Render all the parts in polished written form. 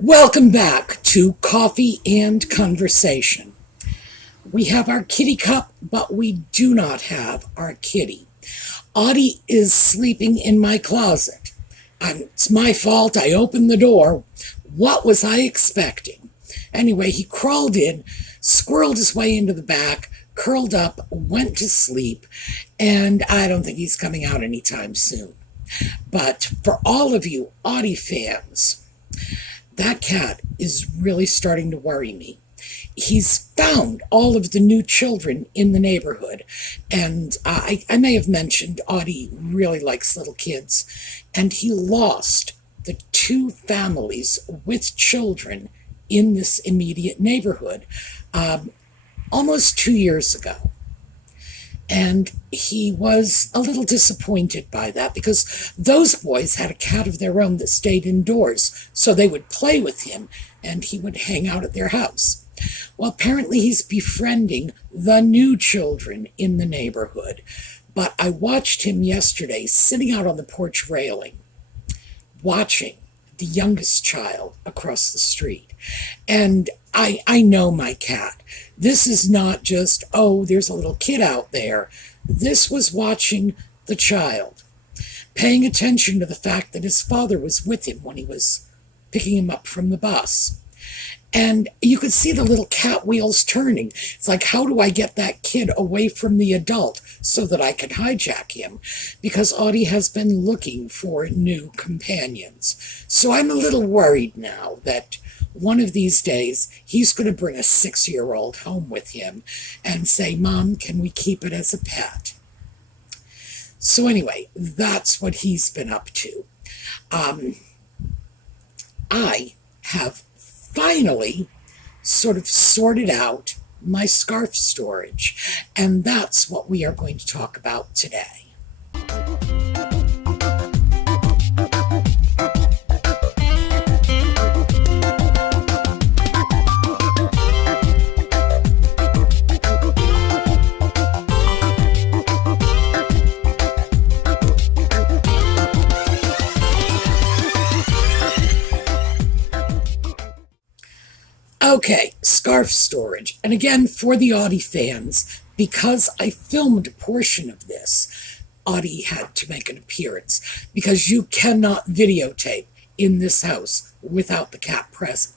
Welcome back to Coffee and Conversation. We have our kitty cup, but we do not have our kitty. Audie is sleeping in my closet. It's my fault. I opened the door. What was I expecting? Anyway, he crawled in, squirreled his way into the back, curled up, went to sleep, and I don't think he's coming out anytime soon. But for all of you Audie fans, that cat is really starting to worry me. He's found all of the new children in the neighborhood. And I may have mentioned Audie really likes little kids. And he lost the two families with children in this immediate neighborhood almost 2 years ago. And he was a little disappointed by that because those boys had a cat of their own that stayed indoors, so they would play with him and he would hang out at their house. Well, apparently he's befriending the new children in the neighborhood. But I watched him yesterday sitting out on the porch railing, watching the youngest child across the street. And I know my cat. This is not just, oh, there's a little kid out there. This was watching the child, paying attention to the fact that his father was with him when he was picking him up from the bus. And you could see the little cat wheels turning. It's like, how do I get that kid away from the adult so that I can hijack him? Because Audie has been looking for new companions. So I'm a little worried now that one of these days he's going to bring a 6-year-old home with him and say, Mom, can we keep it as a pet? So anyway, that's what he's been up to. I have finally sort of sorted out my scarf storage, and that's what we are going to talk about today. Okay, scarf storage. And again, for the Audie fans, because I filmed a portion of this, Audie had to make an appearance because you cannot videotape in this house without the cat present.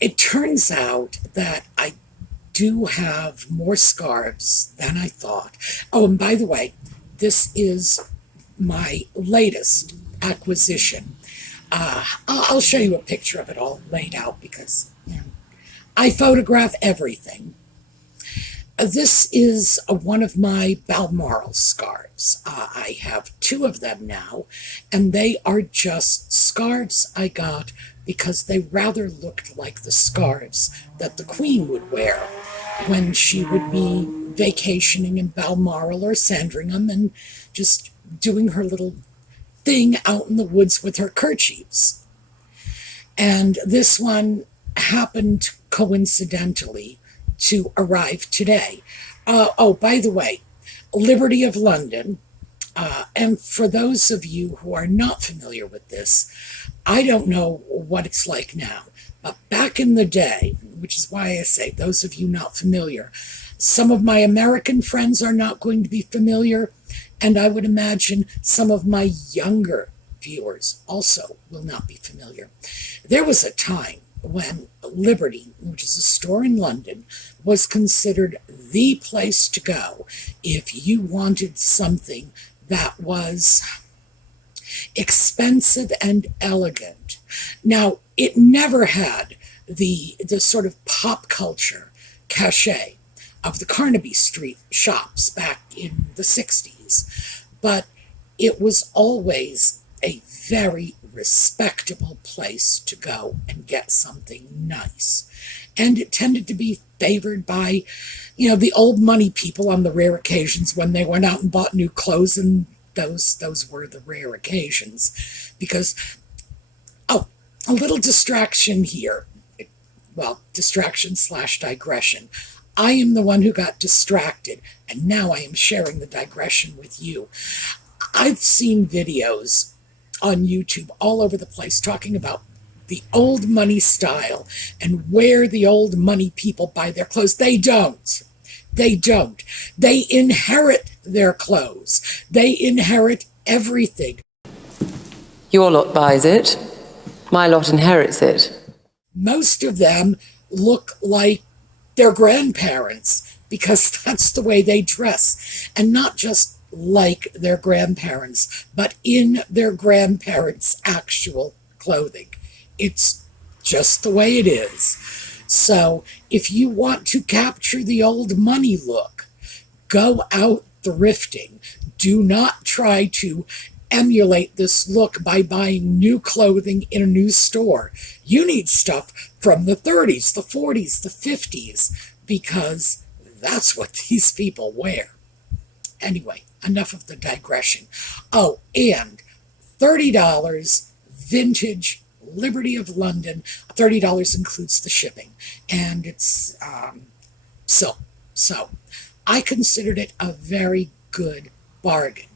It turns out that I do have more scarves than I thought. Oh, and by the way, this is my latest acquisition. I'll show you a picture of it all laid out because I photograph everything. This is one of my Balmoral scarves. I have 2 of them now, and they are just scarves I got because they rather looked like the scarves that the Queen would wear when she would be vacationing in Balmoral or Sandringham and just doing her little thing out in the woods with her kerchiefs. And this one happened coincidentally to arrive today. Oh, by the way, Liberty of London, and for those of you who are not familiar with this, I don't know what it's like now, but back in the day, which is why I say those of you not familiar, some of my American friends are not going to be familiar, and I would imagine some of my younger viewers also will not be familiar. There was a time when Liberty, which is a store in London, was considered the place to go if you wanted something that was expensive and elegant. Now, it never had the sort of pop culture cachet of the Carnaby Street shops back in the 60s, but it was always a very respectable place to go and get something nice. And it tended to be favored by, the old money people on the rare occasions when they went out and bought new clothes, and those were the rare occasions. Because, a little distraction here. Well, distraction/digression. I am the one who got distracted, and now I am sharing the digression with you. I've seen videos on YouTube all over the place talking about the old money style and where the old money people buy their clothes. They don't. They don't. They inherit their clothes. They inherit everything. Your lot buys it. My lot inherits it. Most of them look like their grandparents because that's the way they dress. And not just like their grandparents, but in their grandparents' actual clothing. It's just the way it is. So if you want to capture the old money look, go out thrifting. Do not try to emulate this look by buying new clothing in a new store. You need stuff from the 30s, the 40s, the 50s, because that's what these people wear. Anyway, enough of the digression. Oh, and $30 vintage Liberty of London. $30 includes the shipping, and it's silk. So I considered it a very good bargain,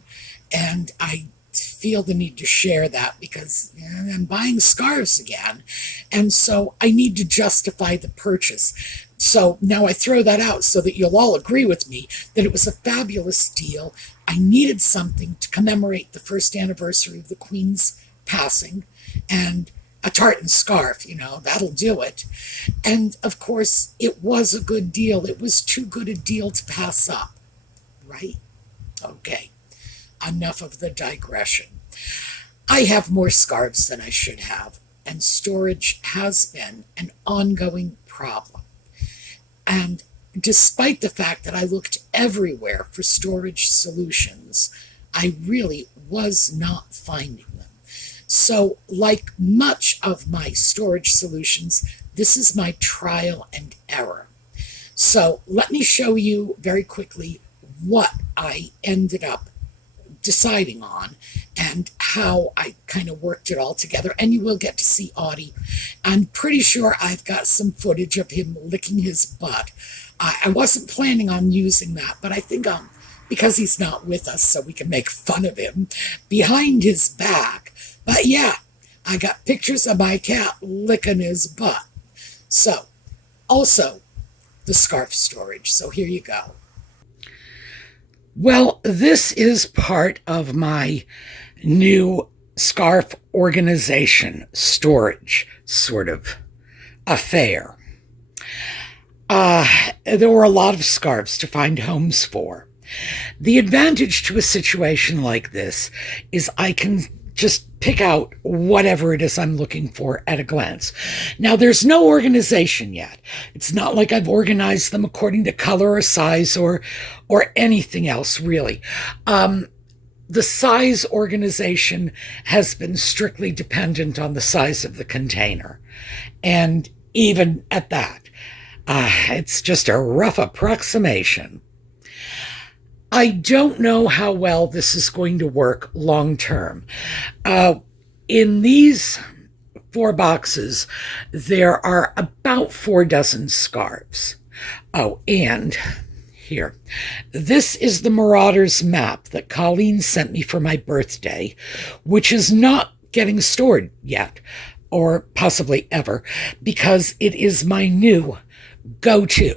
and I feel the need to share that because I'm buying scarves again, and so I need to justify the purchase. So now I throw that out so that you'll all agree with me that it was a fabulous deal. I needed something to commemorate the first anniversary of the Queen's passing, and a tartan scarf, that'll do it. And of course, it was a good deal. It was too good a deal to pass up, right? Okay, enough of the digression. I have more scarves than I should have, and storage has been an ongoing problem. And despite the fact that I looked everywhere for storage solutions, I really was not finding them. So, like much of my storage solutions, this is my trial and error. So, let me show you very quickly what I ended up deciding on and how I kind of worked it all together. And you will get to see Audie. I'm pretty sure I've got some footage of him licking his butt. I wasn't planning on using that, but I think because he's not with us, so we can make fun of him behind his back. But yeah, I got pictures of my cat licking his butt. So, also, the scarf storage. So here you go. Well, this is part of my new scarf organization storage sort of affair. There were a lot of scarves to find homes for. The advantage to a situation like this is I can just pick out whatever it is I'm looking for at a glance. Now, there's no organization yet. It's not like I've organized them according to color or size or anything else, really. The size organization has been strictly dependent on the size of the container. And even at that, it's just a rough approximation. I don't know how well this is going to work long term. In these 4 boxes, there are about 4 dozen scarves. Oh, and here, this is the Marauders map that Colleen sent me for my birthday, which is not getting stored yet, or possibly ever, because it is my new go-to.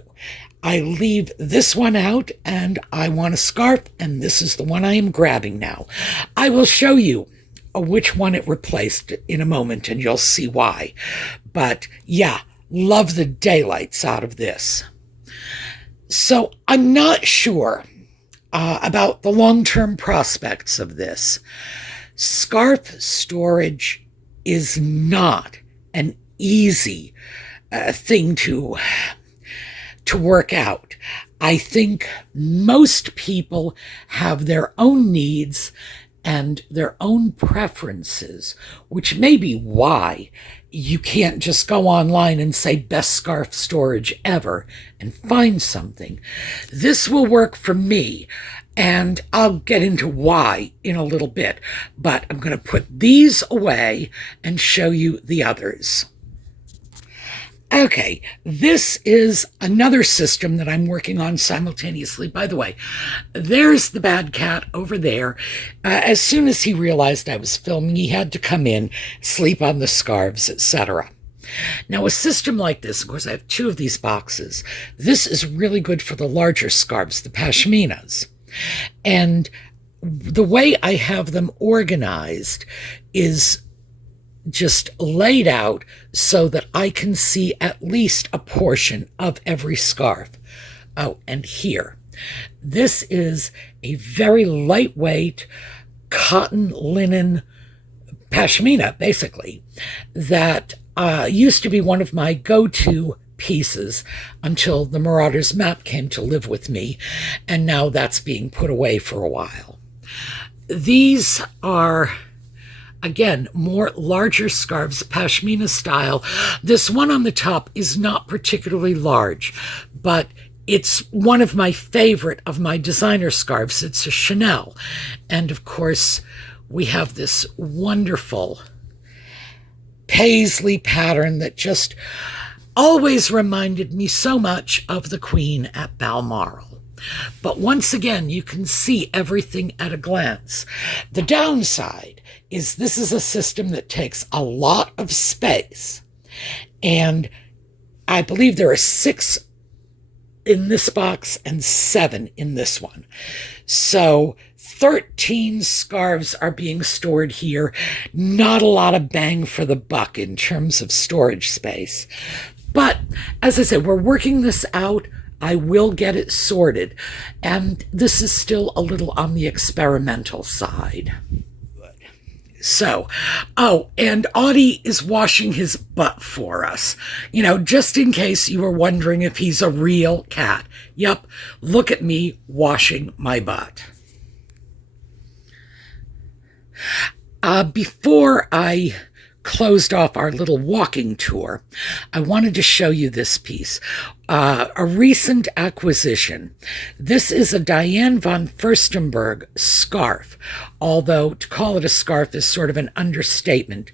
I leave this one out, and I want a scarf, and this is the one I am grabbing now. I will show you which one it replaced in a moment, and you'll see why. But yeah, love the daylights out of this. So I'm not sure about the long-term prospects of this. Scarf storage is not an easy thing to work out. I think most people have their own needs and their own preferences, which may be why you can't just go online and say best scarf storage ever and find something. This will work for me, and I'll get into why in a little bit, but I'm going to put these away and show you the others. Okay, this is another system that I'm working on simultaneously. By the way, there's the bad cat over there. As soon as he realized I was filming, he had to come in, sleep on the scarves, etc. Now, a system like this, of course, I have 2 of these boxes. This is really good for the larger scarves, the pashminas. And the way I have them organized is just laid out so that I can see at least a portion of every scarf. Oh, and here. This is a very lightweight cotton linen pashmina, basically, that used to be one of my go-to pieces until the Marauders map came to live with me, and now that's being put away for a while. These are, again, more larger scarves, pashmina style. This one on the top is not particularly large, but it's one of my favorite of my designer scarves. It's a Chanel. And of course, we have this wonderful paisley pattern that just always reminded me so much of the Queen at Balmoral. But once again, you can see everything at a glance. The downside is this is a system that takes a lot of space. And I believe there are 6 in this box and 7 in this one. So 13 scarves are being stored here. Not a lot of bang for the buck in terms of storage space. But as I said, we're working this out. I will get it sorted. And this is still a little on the experimental side. So, oh, and Audie is washing his butt for us. You know, just in case you were wondering if he's a real cat. Yep, look at me washing my butt. Before I closed off our little walking tour, I wanted to show you this piece, a recent acquisition. This is a Diane von Furstenberg scarf, although to call it a scarf is sort of an understatement.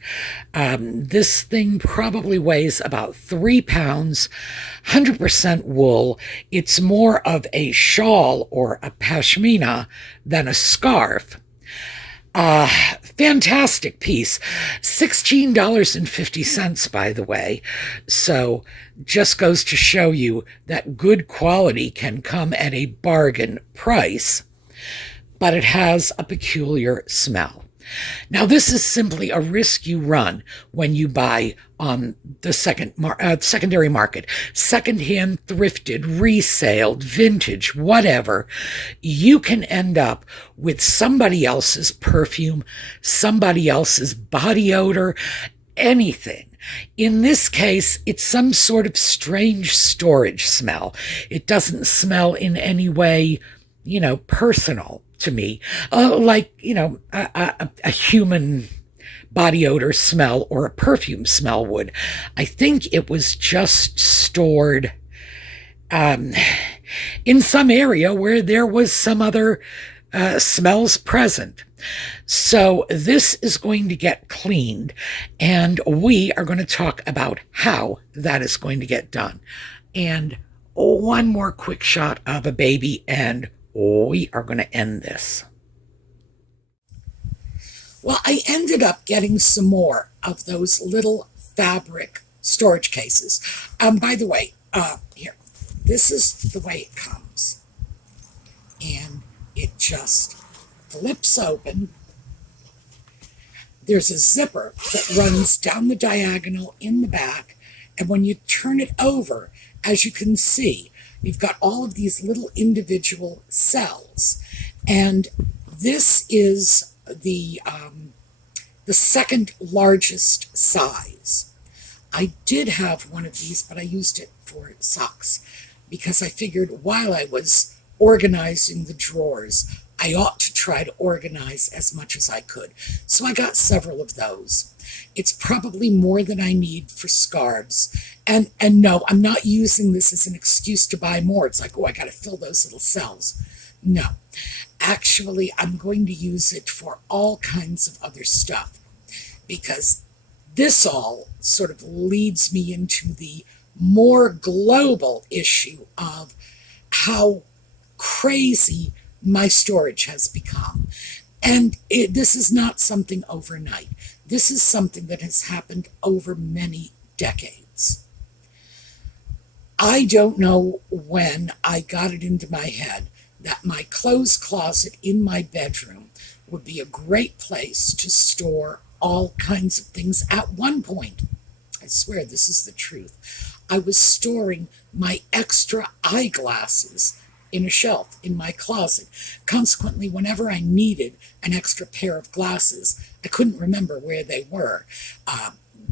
This thing probably weighs about 3 pounds, 100% wool. It's more of a shawl or a pashmina than a scarf. Fantastic piece. $16.50, by the way. So just goes to show you that good quality can come at a bargain price, but it has a peculiar smell. Now, this is simply a risk you run when you buy on the secondary market, secondhand, thrifted, resaled, vintage, whatever. You can end up with somebody else's perfume, somebody else's body odor, anything. In this case, it's some sort of strange storage smell. It doesn't smell in any way, personal to me, like, a human body odor smell or a perfume smell would. I think it was just stored in some area where there was some other smells present. So this is going to get cleaned, and we are going to talk about how that is going to get done. And one more quick shot of a baby, and we are going to end this. Well, I ended up getting some more of those little fabric storage cases. By the way, here, this is the way it comes. And it just flips open. There's a zipper that runs down the diagonal in the back. And when you turn it over, as you can see, you've got all of these little individual cells. And this is the second largest size. I did have one of these, but I used it for socks because I figured while I was organizing the drawers, I ought to try to organize as much as I could. So I got several of those. It's probably more than I need for scarves. And no, I'm not using this as an excuse to buy more. It's like, oh, I got to fill those little cells. No. Actually, I'm going to use it for all kinds of other stuff because this all sort of leads me into the more global issue of how crazy my storage has become. And this is not something overnight. This is something that has happened over many decades. I don't know when I got it into my head that my clothes closet in my bedroom would be a great place to store all kinds of things. At one point, I swear this is the truth, I was storing my extra eyeglasses in a shelf in my closet. Consequently, whenever I needed an extra pair of glasses, I couldn't remember where they were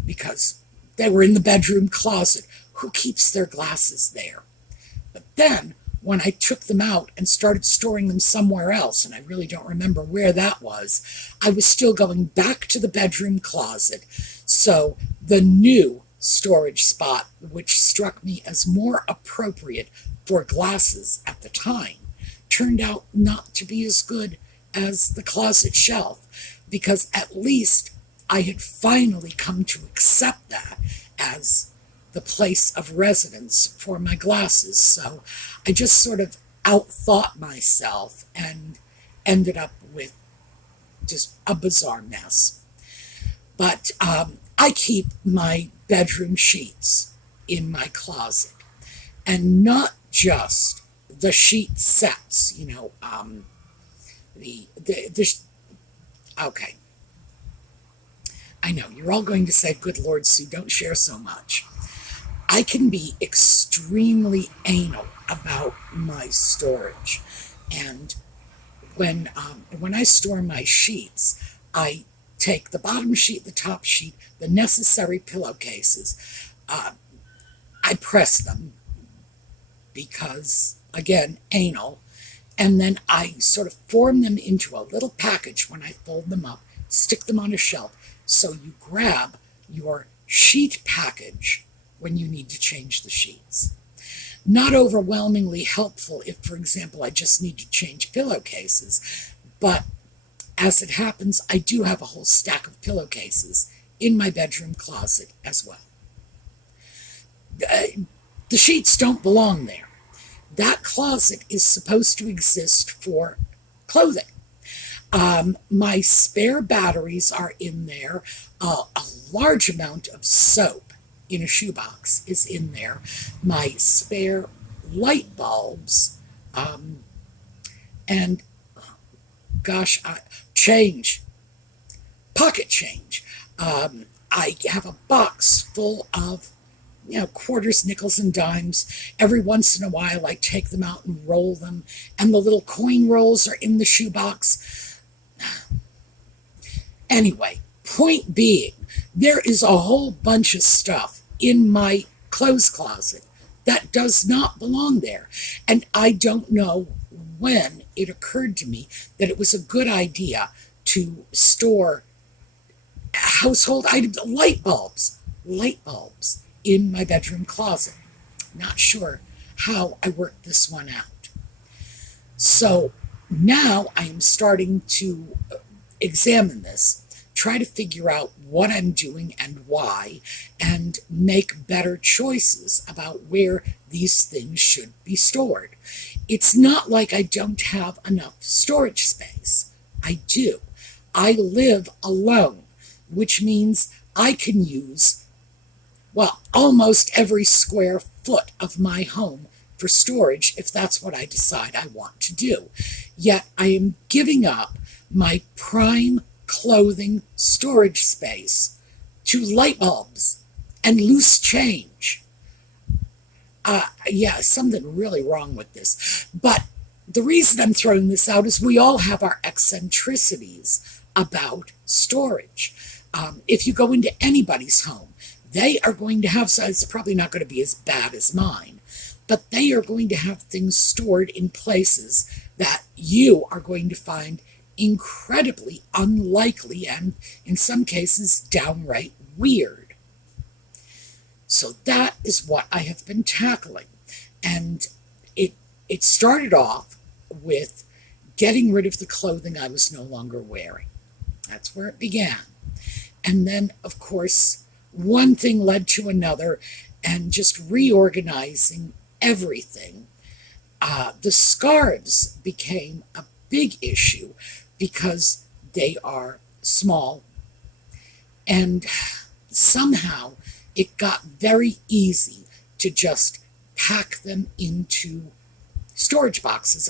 because they were in the bedroom closet. Who keeps their glasses there? But then, when I took them out and started storing them somewhere else, and I really don't remember where that was, I was still going back to the bedroom closet. So the new storage spot, which struck me as more appropriate for glasses at the time, turned out not to be as good as the closet shelf, because at least I had finally come to accept that as the place of residence for my glasses. So I just sort of outthought myself and ended up with just a bizarre mess. But I keep my bedroom sheets in my closet, and not just the sheet sets, okay. I know, you're all going to say, good Lord, Sue, don't share so much. I can be extremely anal about my storage. And when I store my sheets, I take the bottom sheet, the top sheet, the necessary pillowcases. I press them because, again, anal. And then I sort of form them into a little package when I fold them up, stick them on a shelf. So you grab your sheet package when you need to change the sheets. Not overwhelmingly helpful if, for example, I just need to change pillowcases, but as it happens, I do have a whole stack of pillowcases in my bedroom closet as well. The sheets don't belong there. That closet is supposed to exist for clothing. My spare batteries are in there. A large amount of soap in a shoebox is in there. My spare light bulbs, and gosh, change, pocket change. I have a box full of quarters, nickels, and dimes. Every once in a while, I take them out and roll them, and the little coin rolls are in the shoebox. Anyway, point being, there is a whole bunch of stuff in my clothes closet that does not belong there. And I don't know when it occurred to me that it was a good idea to store household items, light bulbs in my bedroom closet. Not sure how I worked this one out. So now I am starting to examine this, try to figure out what I'm doing and why, and make better choices about where these things should be stored. It's not like I don't have enough storage space. I do. I live alone, which means I can use, almost every square foot of my home for storage if that's what I decide I want to do. Yet I am giving up my prime clothing storage space to light bulbs and loose change. Something really wrong with this. But the reason I'm throwing this out is we all have our eccentricities about storage. If you go into anybody's home, they are going to have, so it's probably not going to be as bad as mine, but they are going to have things stored in places that you are going to find incredibly unlikely and, in some cases, downright weird. So that is what I have been tackling. And it started off with getting rid of the clothing I was no longer wearing. That's where it began. And then, of course, one thing led to another, and just reorganizing everything. The scarves became a big issue because they are small, and somehow it got very easy to just pack them into storage boxes,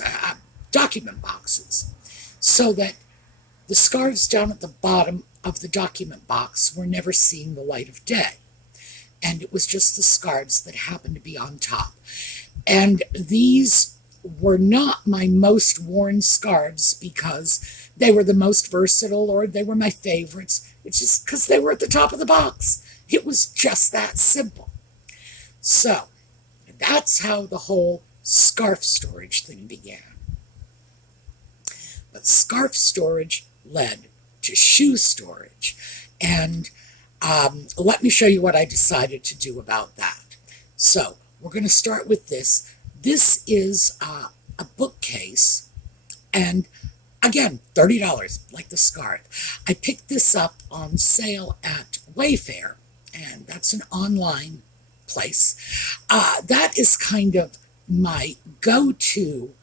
document boxes, so that the scarves down at the bottom of the document box were never seeing the light of day. And it was just the scarves that happened to be on top. And these were not my most worn scarves because they were the most versatile or they were my favorites. It's just because they were at the top of the box. It was just that simple. So that's how the whole scarf storage thing began. But scarf storage led to shoe storage. And let me show you what I decided to do about that. So we're going to start with this. This is a bookcase, and again, $30, like the scarf. I picked this up on sale at Wayfair, and that's an online place. That is kind of my go-to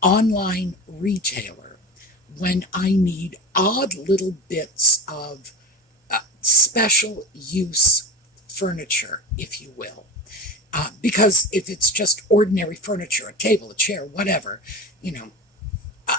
online retailer when I need odd little bits of special use furniture, if you will. Because if it's just ordinary furniture, a table, a chair, whatever,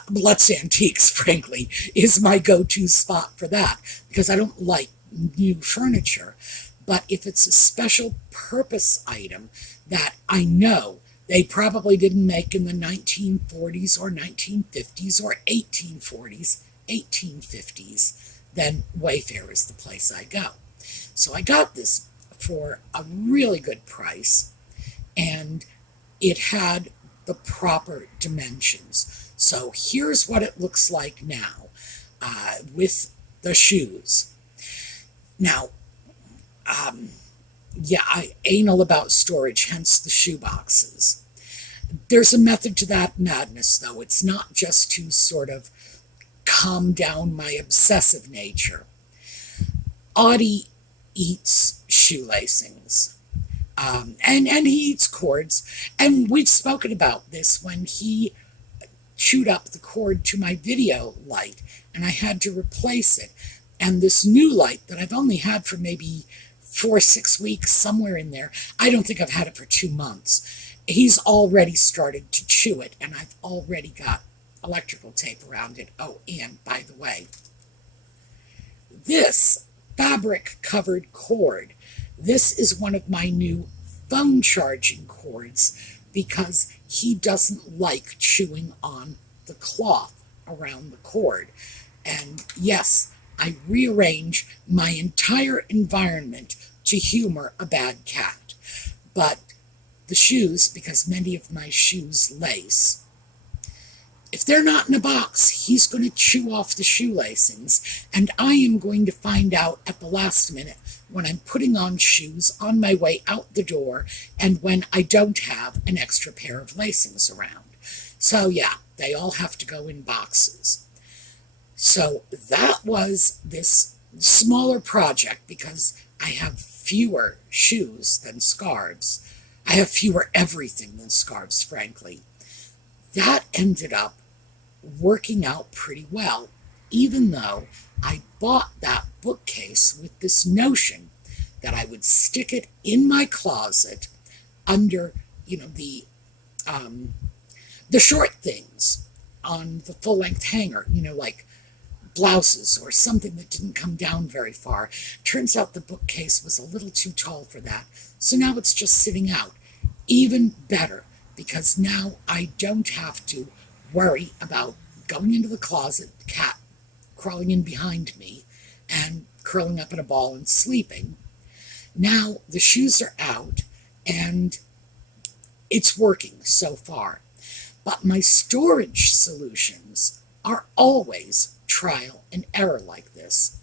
let's say antiques, frankly, is my go-to spot for that, because I don't like new furniture. But if it's a special purpose item that I know they probably didn't make in the 1940s or 1950s or 1840s, 1850s, then Wayfair is the place I go. So I got this for a really good price, and it had the proper dimensions. So here's what it looks like now with the shoes. Now, I anal about storage, hence the shoe boxes. There's a method to that madness, though. It's not just to sort of calm down my obsessive nature. Audie eats shoe lacings, and he eats cords, and we've spoken about this when he chewed up the cord to my video light, and I had to replace it. And this new light that I've only had for maybe 4 or 6 weeks, somewhere in there, I don't think I've had it for 2 months. He's already started to chew it, and I've already got electrical tape around it. Oh, and by the way, this fabric-covered cord, this is one of my new phone charging cords because he doesn't like chewing on the cloth around the cord. And yes, I rearrange my entire environment to humor a bad cat. But the shoes, because many of my shoes lace, if they're not in a box, he's going to chew off the shoe lacings, and I am going to find out at the last minute when I'm putting on shoes on my way out the door and when I don't have an extra pair of lacings around. So yeah, they all have to go in boxes. So that was this smaller project because I have fewer shoes than scarves. I have fewer everything than scarves, frankly. That ended up working out pretty well, even though I bought that bookcase with this notion that I would stick it in my closet under, the short things on the full-length hanger, like blouses or something that didn't come down very far. Turns out the bookcase was a little too tall for that, so now it's just sitting out. Even better, because now I don't have to worry about going into the closet, the cat crawling in behind me and curling up in a ball and sleeping. Now the shoes are out and it's working so far. But my storage solutions are always trial and error like this.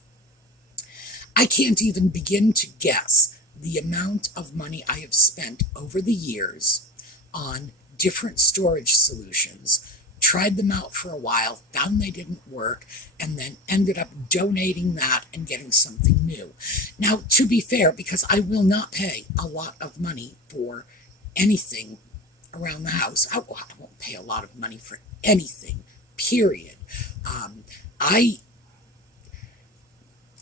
I can't even begin to guess the amount of money I have spent over the years on different storage solutions, tried them out for a while, found they didn't work, and then ended up donating that and getting something new. Now, to be fair, because I will not pay a lot of money for anything around the house, I won't pay a lot of money for anything, period.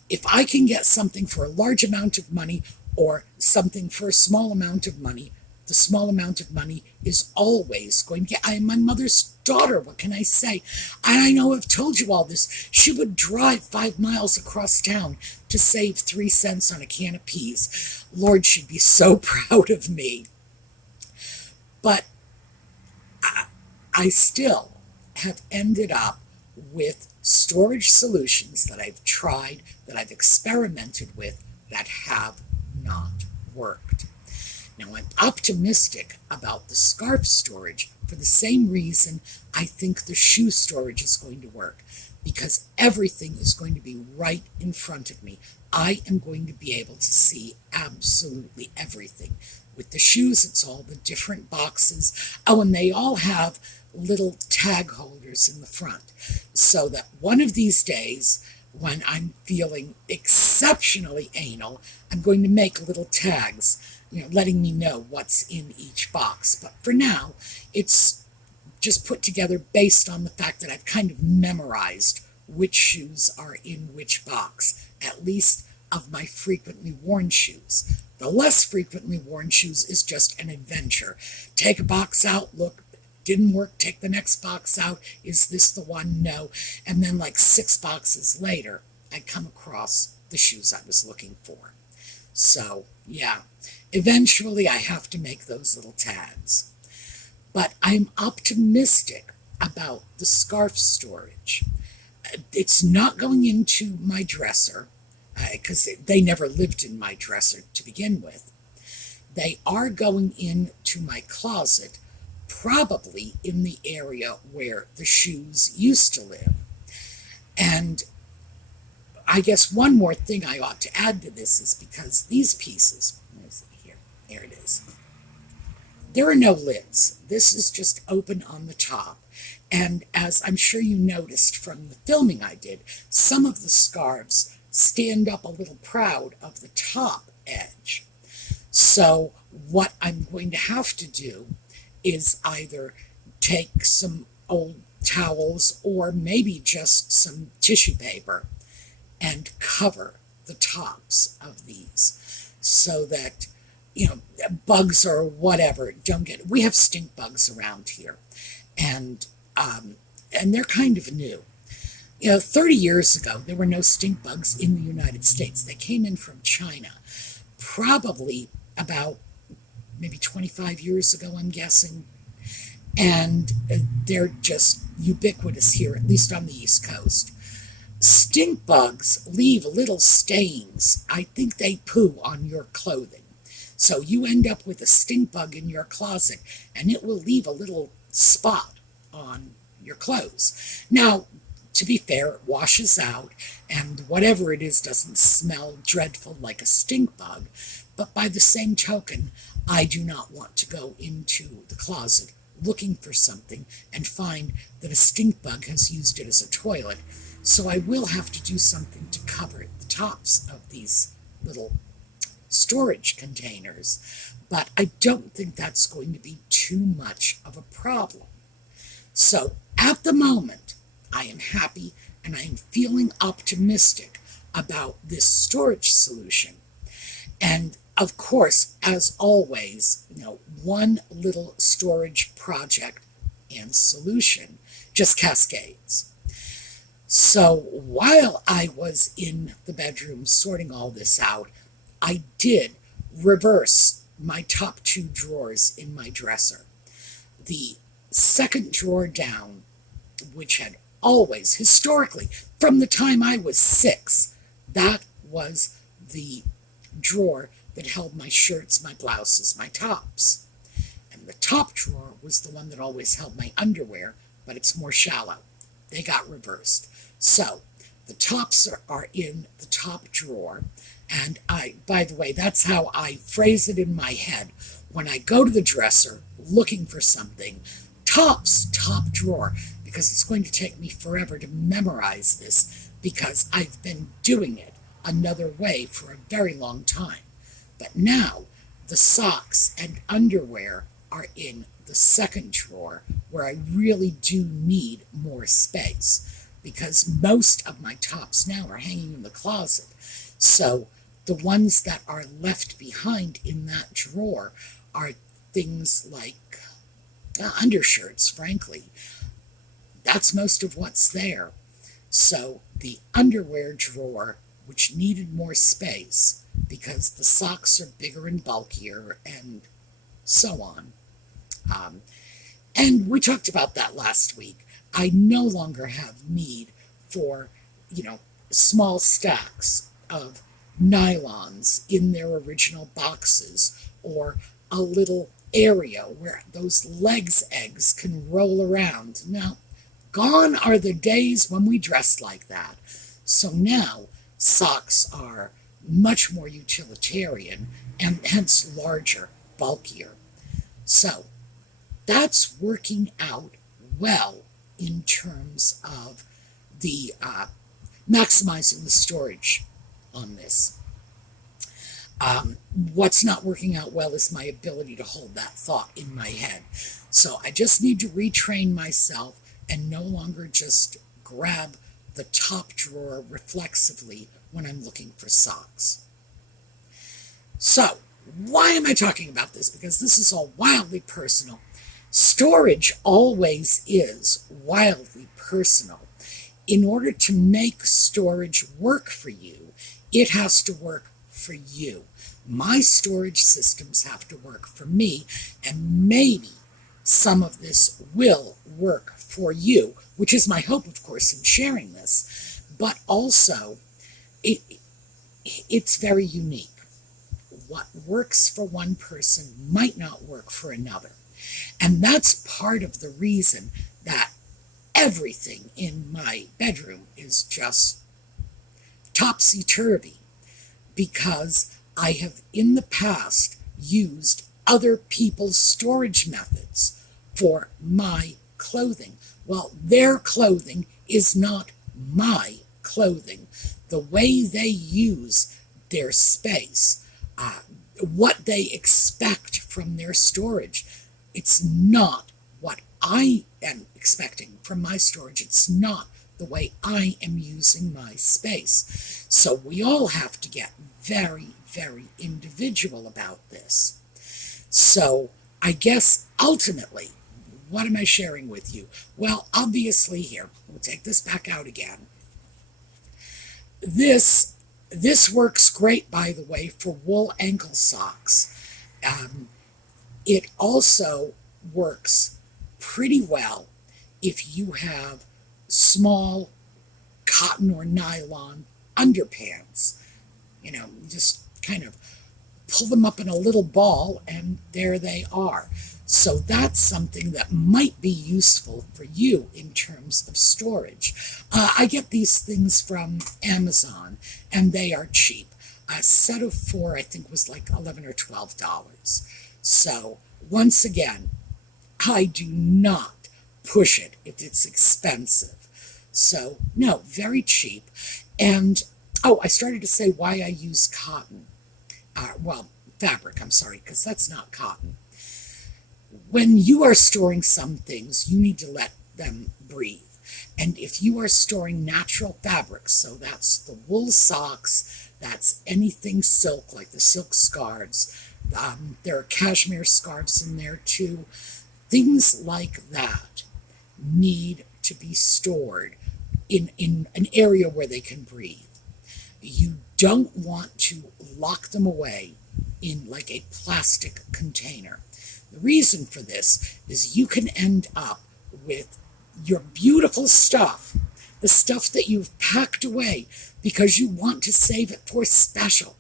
If I can get something for a large amount of money or something for a small amount of money, the small amount of money is always going to get. I am my mother's daughter, what can I say? And I know I've told you all this. She would drive 5 miles across town to save 3 cents on a can of peas. Lord, she'd be so proud of me. But I still have ended up with storage solutions that I've tried, that I've experimented with, that have not worked. Now, I'm optimistic about the scarf storage for the same reason I think the shoe storage is going to work, because everything is going to be right in front of me. I am going to be able to see absolutely everything. With the shoes, it's all the different boxes. Oh, and they all have little tag holders in the front, so that one of these days, when I'm feeling exceptionally anal, I'm going to make little tags, letting me know what's in each box. But for now, it's just put together based on the fact that I've kind of memorized which shoes are in which box, at least of my frequently worn shoes. The less frequently worn shoes is just an adventure. Take a box out, look, didn't work, take the next box out. Is this the one? No. And then like 6 boxes later, I come across the shoes I was looking for. So, yeah, eventually I have to make those little tags. But I'm optimistic about the scarf storage. It's not going into my dresser, because they never lived in my dresser to begin with. They are going into my closet, probably in the area where the shoes used to live. And I guess one more thing I ought to add to this is because these pieces, where is it here? There it is. There are no lids. This is just open on the top. And as I'm sure you noticed from the filming I did, some of the scarves stand up a little proud of the top edge. So what I'm going to have to do is either take some old towels or maybe just some tissue paper and cover the tops of these so that, bugs or whatever don't get. We have stink bugs around here, and they're kind of new. 30 years ago, there were no stink bugs in the United States. They came in from China, probably about maybe 25 years ago, I'm guessing. And they're just ubiquitous here, at least on the East Coast. Stink bugs leave little stains. I think they poo on your clothing. So you end up with a stink bug in your closet, and it will leave a little spot on your clothes. Now, to be fair, it washes out, and whatever it is doesn't smell dreadful like a stink bug. But by the same token, I do not want to go into the closet looking for something and find that a stink bug has used it as a toilet. So I will have to do something to cover the tops of these little storage containers. But I don't think that's going to be too much of a problem. So at the moment, I am happy and I am feeling optimistic about this storage solution. And of course, as always, one little storage project and solution just cascades. So while I was in the bedroom sorting all this out, I did reverse my top 2 drawers in my dresser. The second drawer down, which had always, historically, from the time I was 6, that was the drawer that held my shirts, my blouses, my tops. And the top drawer was the one that always held my underwear, but it's more shallow. They got reversed. So the tops are in the top drawer. And by the way, that's how I phrase it in my head. When I go to the dresser looking for something, tops, top drawer, because it's going to take me forever to memorize this because I've been doing it another way for a very long time. But now the socks and underwear are in the second drawer where I really do need more space because most of my tops now are hanging in the closet. So the ones that are left behind in that drawer are things like undershirts, frankly. That's most of what's there. So the underwear drawer, which needed more space because the socks are bigger and bulkier and so on. And we talked about that last week. I no longer have need for, small stacks of nylons in their original boxes or a little area where those legs eggs can roll around. Now, gone are the days when we dressed like that. So now socks are much more utilitarian and hence larger, bulkier. So that's working out well in terms of the maximizing the storage on this. What's not working out well is my ability to hold that thought in my head. So I just need to retrain myself and no longer just grab the top drawer reflexively when I'm looking for socks. So, why am I talking about this? Because this is all wildly personal. Storage always is wildly personal. In order to make storage work for you, it has to work for you. My storage systems have to work for me, and maybe some of this will work for you, which is my hope, of course, in sharing this. But also, it's very unique. What works for one person might not work for another. And that's part of the reason that everything in my bedroom is just topsy-turvy, because I have in the past used other people's storage methods for my clothing. Well, their clothing is not my clothing. The way they use their space, what they expect from their storage, it's not what I am expecting from my storage. It's not the way I am using my space. So we all have to get very, very individual about this. So I guess ultimately, what am I sharing with you? Well, obviously here, we'll take this back out again. This works great, by the way, for wool ankle socks. It also works pretty well if you have small cotton or nylon underpants. Just kind of pull them up in a little ball and there they are. So that's something that might be useful for you in terms of storage. I get these things from Amazon and they are cheap. A set of 4, I think, was like $11 or $12. So once again, I do not push it if it's expensive. So no, very cheap. And I started to say why I use cotton. Fabric, I'm sorry, because that's not cotton. When you are storing some things, you need to let them breathe. And if you are storing natural fabrics, so that's the wool socks, that's anything silk, like the silk scarves, there are cashmere scarves in there too, things like that need to be stored in an area where they can breathe. You don't want to lock them away in like a plastic container. The reason for this is you can end up with your beautiful stuff, the stuff that you've packed away because you want to save it for special.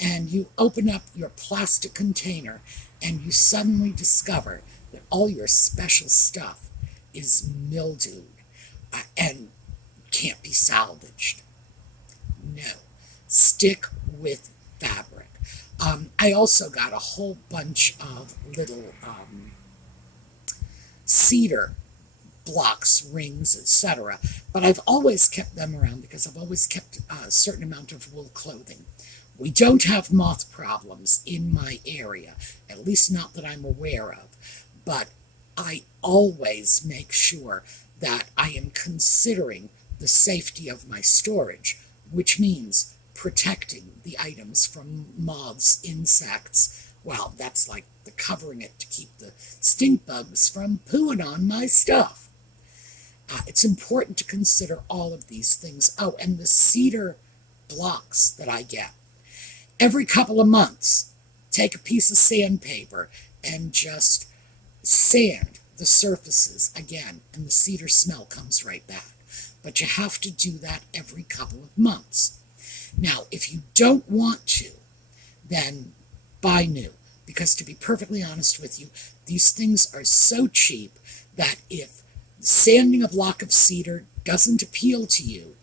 And you open up your plastic container and you suddenly discover that all your special stuff is mildewed and can't be salvaged. No, stick with fabric. I also got a whole bunch of little cedar blocks, rings, etc. But I've always kept them around because I've always kept a certain amount of wool clothing. We don't have moth problems in my area, at least not that I'm aware of, but I always make sure that I am considering the safety of my storage, which means protecting the items from moths, insects. Well, that's like the covering it to keep the stink bugs from pooing on my stuff. It's important to consider all of these things. Oh, and the cedar blocks that I get. Every couple of months, take a piece of sandpaper and just sand the surfaces again, and the cedar smell comes right back. But you have to do that every couple of months. Now, if you don't want to, then buy new. Because to be perfectly honest with you, these things are so cheap that if sanding a block of cedar doesn't appeal to you,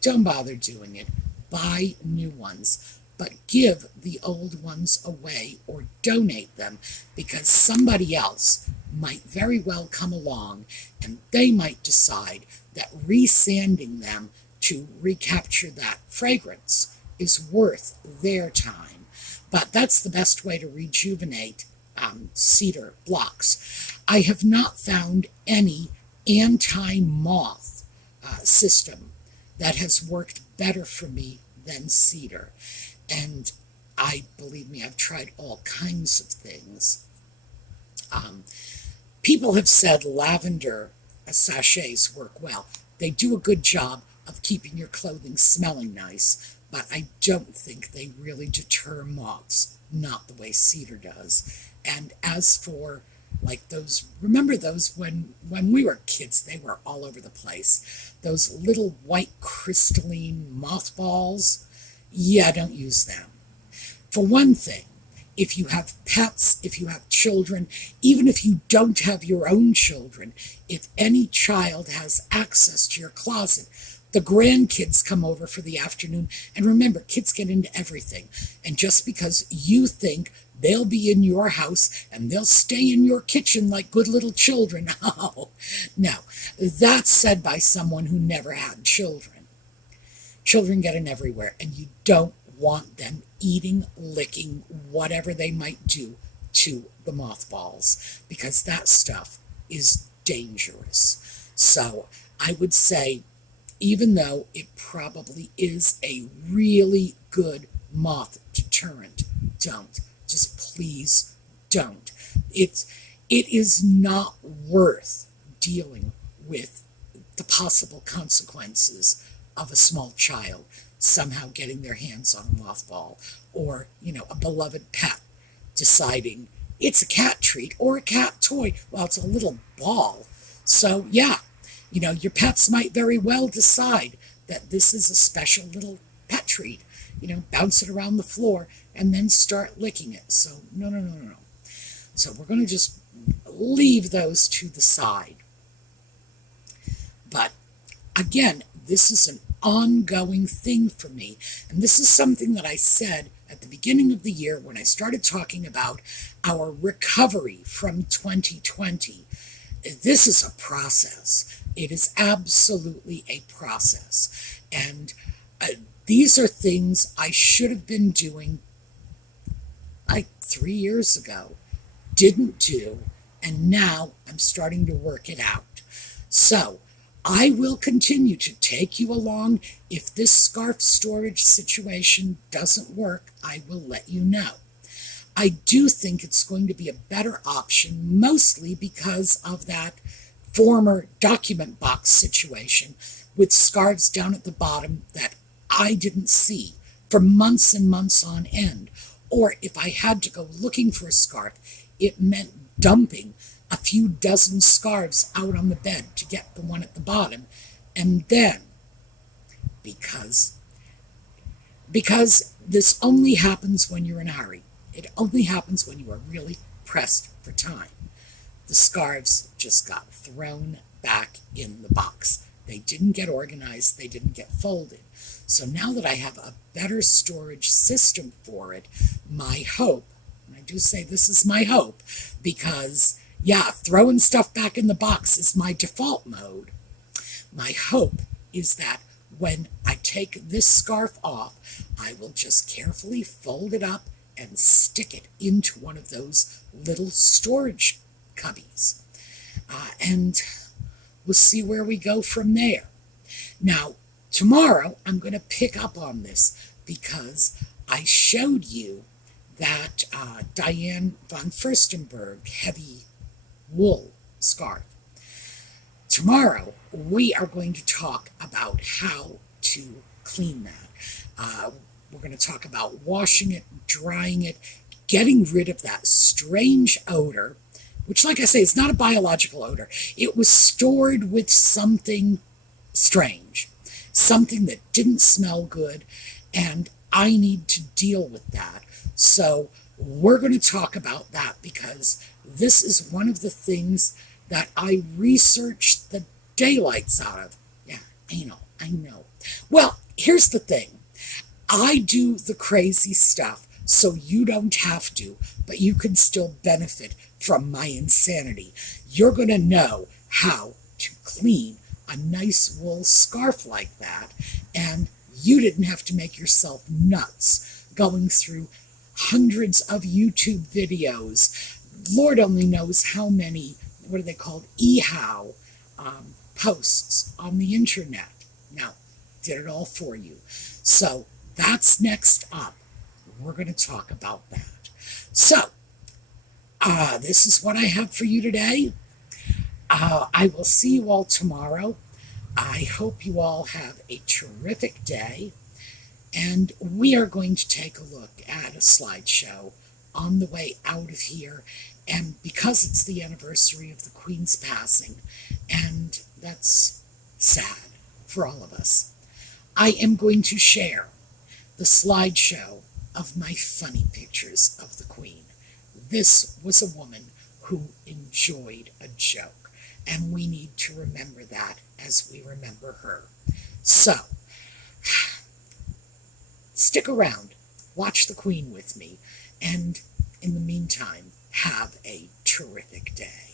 don't bother doing it. Buy new ones, but give the old ones away or donate them, because somebody else might very well come along and they might decide that resanding them to recapture that fragrance is worth their time. But that's the best way to rejuvenate cedar blocks. I have not found any anti-moth system that has worked better for me than cedar. And believe me, I've tried all kinds of things. People have said lavender sachets work well. They do a good job of keeping your clothing smelling nice, but I don't think they really deter moths, not the way cedar does. And as for like those, remember those when we were kids, they were all over the place. Those little white crystalline mothballs, yeah, don't use them. For one thing, if you have pets, if you have children, even if you don't have your own children, if any child has access to your closet, the grandkids come over for the afternoon. And remember, kids get into everything. And just because you think they'll be in your house and they'll stay in your kitchen like good little children, oh, no, that's said by someone who never had children. Children get in everywhere, and you don't want them eating, licking, whatever they might do to the mothballs, because that stuff is dangerous. So I would say, even though it probably is a really good moth deterrent, don't. Just please don't. It is not worth dealing with the possible consequences of a small child somehow getting their hands on a mothball, or, a beloved pet deciding it's a cat treat or a cat toy. Well, it's a little ball. So, yeah, your pets might very well decide that this is a special little pet treat. Bounce it around the floor and then start licking it. So, no. So we're going to just leave those to the side. But, again, this is an ongoing thing for me. And this is something that I said at the beginning of the year when I started talking about our recovery from 2020. This is a process. It is absolutely a process. And these are things I should have been doing like 3 years ago, didn't do, and now I'm starting to work it out. So I will continue to take you along. If this scarf storage situation doesn't work, I will let you know. I do think it's going to be a better option, mostly because of that former document box situation with scarves down at the bottom that I didn't see for months and months on end. Or if I had to go looking for a scarf, it meant dumping a few dozen scarves out on the bed to get the one at the bottom. And then, because this only happens when you're in a hurry. It only happens when you are really pressed for time. The scarves just got thrown back in the box. They didn't get organized. They didn't get folded. So now that I have a better storage system for it, my hope, and I do say this is my hope, because Yeah, throwing stuff back in the box is my default mode. My hope is that when I take this scarf off, I will just carefully fold it up and stick it into one of those little storage cubbies. And we'll see where we go from there. Now, tomorrow I'm going to pick up on this because I showed you that Diane von Furstenberg heavy wool scarf. Tomorrow we are going to talk about how to clean that. We're going to talk about washing it, drying it, getting rid of that strange odor, which, like I say, is not a biological odor. It was stored with something strange, something that didn't smell good, and I need to deal with that. So we're going to talk about that because this is one of the things that I researched the daylights out of. Yeah, I know. Well, here's the thing. I do the crazy stuff so you don't have to, but you can still benefit from my insanity. You're going to know how to clean a nice wool scarf like that, and you didn't have to make yourself nuts going through hundreds of YouTube videos. Lord only knows how many, what are they called, eHow posts on the internet. Now, did it all for you. So that's next up. We're going to talk about that. So, this is what I have for you today. I will see you all tomorrow. I hope you all have a terrific day. And we are going to take a look at a slideshow on the way out of here. And because it's the anniversary of the Queen's passing, and that's sad for all of us, I am going to share the slideshow of my funny pictures of the Queen. This was a woman who enjoyed a joke, and we need to remember that as we remember her. So, stick around, watch the Queen with me, and in the meantime, have a terrific day.